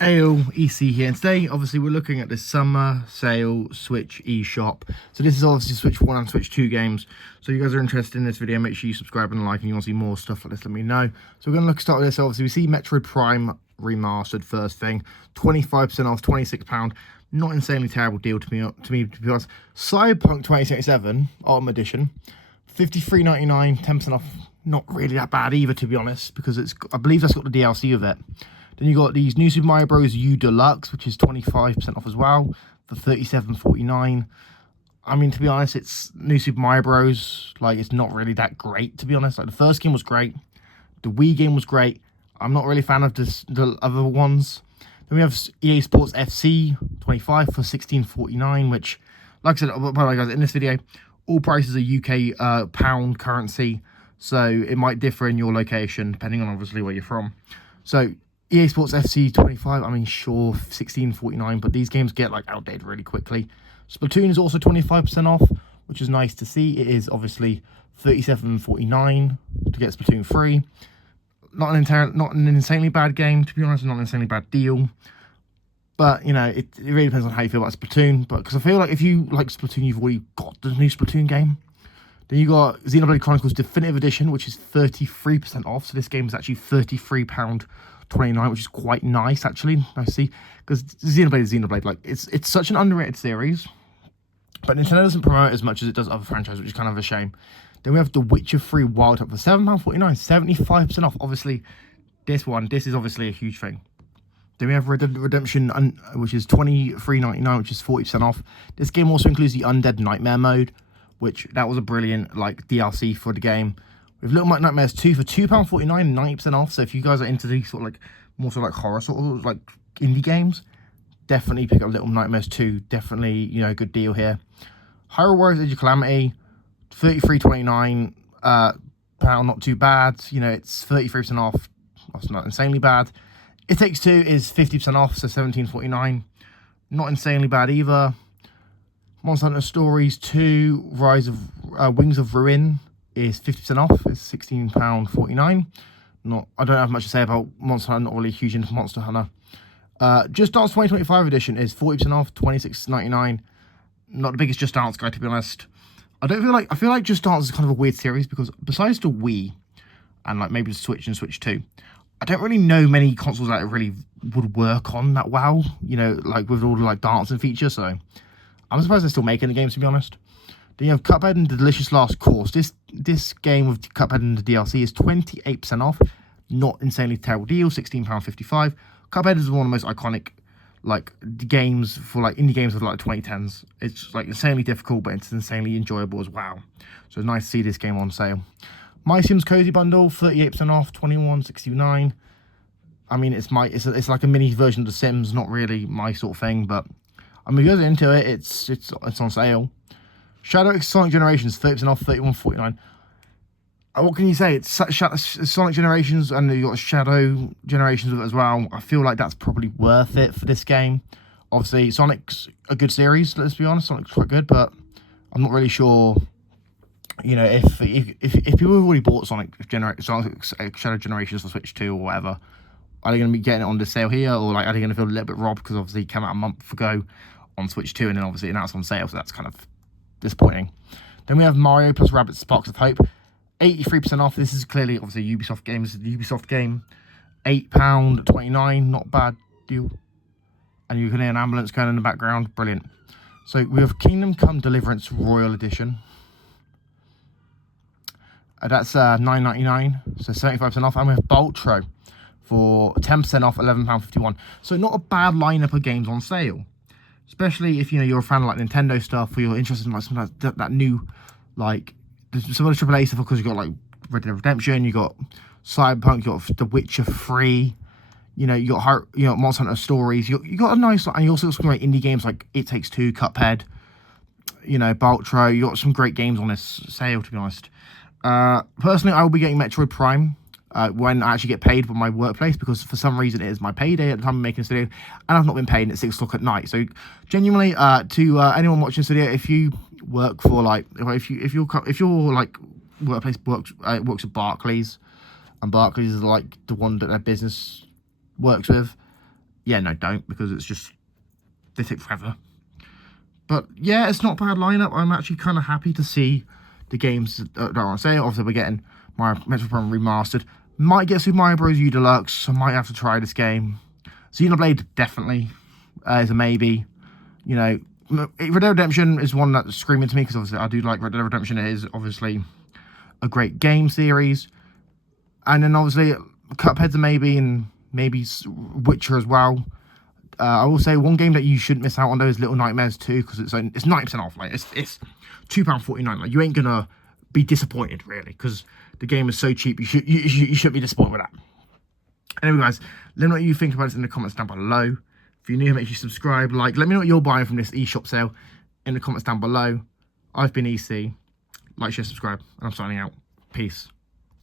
EC here, and today obviously we're looking at the Summer Sale Switch eShop. So this is obviously Switch 1 and Switch 2 games. So if you guys are interested in this video, make sure you subscribe and like, and you want to see more stuff like this, let me know. So we're going to start with this. Obviously we see Metroid Prime Remastered first thing, 25% off, £26. Not insanely terrible deal to me to be honest. Cyberpunk 2077 Autumn Edition, $53.99, 10% off. Not really that bad either, to be honest, because I believe that's got the DLC with it. Then you got these New Super Mario Bros. U Deluxe, which is 25% off as well for $37.49. I mean, to be honest, it's New Super Mario Bros. Like, it's not really that great, to be honest. Like, the first game was great. The Wii game was great. I'm not really a fan of the other ones. Then we have EA Sports FC 25 for $16.49, which, like I said, by the way, guys, in this video, all prices are UK pound currency. So it might differ in your location, depending on obviously where you're from. So EA Sports FC 25, I mean, sure, $16.49, but these games get like outdated really quickly. Splatoon is also 25% off, which is nice to see. It is obviously $37.49 to get Splatoon 3. Not an insanely bad game, to be honest, not an insanely bad deal. But, you know, it really depends on how you feel about Splatoon. But because I feel like if you like Splatoon, you've already got the new Splatoon game. Then you got Xenoblade Chronicles Definitive Edition, which is 33% off. So this game is actually £33.29, which is quite nice, actually. Nice to see, because Xenoblade is Xenoblade. Like, it's such an underrated series, but Nintendo doesn't promote it as much as it does other franchises, which is kind of a shame. Then we have The Witcher 3 Wild Hunt for £7.49, 75% off. Obviously, this is obviously a huge thing. Then we have Red Dead Redemption, which is $23.99, which is 40% off. This game also includes the Undead Nightmare mode, which that was a brilliant like DLC for the game. We have Little Nightmares 2 for £2.49, 90% off. So if you guys are into these sort of like more sort of like horror sort of like indie games, definitely pick up Little Nightmares 2. Definitely, you know, good deal here. Hyrule Warriors Age of Calamity, £33.29, pound, not too bad. You know, it's 33% off. That's not insanely bad. It Takes Two is 50% off, so $17.49. Not insanely bad either. Monster Hunter Stories 2 Rise of Wings of Ruin is 50% off. It's £16.49. I don't have much to say about Monster Hunter. Not really huge into Monster Hunter. Just Dance 2025 edition is 40% off, $26.99. Not the biggest Just Dance guy, to be honest. I feel like Just Dance is kind of a weird series because besides the Wii and like maybe the Switch and Switch 2, I don't really know many consoles that it really would work on that well. You know, like with all the like dancing features. So I'm surprised they're still making the games, to be honest. Then you have Cuphead and the Delicious Last Course. This game with Cuphead and the DLC is 28% off. Not insanely terrible deal, £16.55. Cuphead is one of the most iconic like games for like indie games of like 2010s. It's like insanely difficult, but it's insanely enjoyable as well. So it's nice to see this game on sale. My Sims Cozy Bundle, 38% off, $21.69. I mean, it's like a mini version of The Sims, not really my sort of thing, but I mean, if you guys are into it, it's on sale. Shadow Sonic Generations, 30% off, $31.49. What can you say? It's Sonic Generations, and you got Shadow Generations with it as well. I feel like that's probably worth it for this game. Obviously, Sonic's a good series. Let's be honest, Sonic's quite good, but I'm not really sure. You know, if people have already bought Sonic Shadow Generations for Switch 2 or whatever, are they going to be getting it on the sale here, or like are they going to feel a little bit robbed because obviously it came out a month ago on Switch 2 and then obviously announced on sale, so that's kind of disappointing. Then we have Mario plus Rabbids Sparks of Hope, 83% off. This is clearly obviously a Ubisoft game. This is the Ubisoft game, £8.29, not bad deal. And you can hear an ambulance going in the background, brilliant. So we have Kingdom Come Deliverance Royal Edition. That's $9.99, so 75% off. And we have Boltro for 10% off, £11.51. So not a bad lineup of games on sale, especially if you know you're a fan of like Nintendo stuff, or you're interested in like some of that new like some of the AAA stuff. Because you got like Red Dead Redemption, you got Cyberpunk, you got The Witcher 3, you know, you got Monster Hunter Stories. You got a nice, and you also got some great indie games like It Takes Two, Cuphead, you know, Boltro. You got some great games on this sale, to be honest. Personally, I will be getting Metroid Prime when I actually get paid by my workplace, because for some reason it is my payday at the time of making this video, and I've not been paid at 6 o'clock at night. So genuinely, to anyone watching this video, if you work for like, if your like workplace works at Barclays, and Barclays is like the one that their business works with, yeah, no, don't, because it's just, they take forever. But yeah, it's not a bad lineup. I'm actually kind of happy to see the games that are on sale. Obviously, we're getting Mario Metroid Prime Remastered. Might get Super Mario Bros. U Deluxe. I might have to try this game. Xenoblade definitely is a maybe. You know, Red Dead Redemption is one that's screaming to me, because obviously I do like Red Dead Redemption. It is obviously a great game series. And then obviously Cuphead's a maybe, and maybe Witcher as well. I will say one game that you shouldn't miss out on though is Little Nightmares 2, because it's 90% off. Like it's £2.49. Like you ain't gonna be disappointed really, because the game is so cheap. You shouldn't be disappointed with that. Anyway, guys, let me know what you think about this in the comments down below. If you're new, make sure you subscribe, like. Let me know what you're buying from this eShop sale in the comments down below. I've been EC. Like, share, subscribe, and I'm signing out. Peace.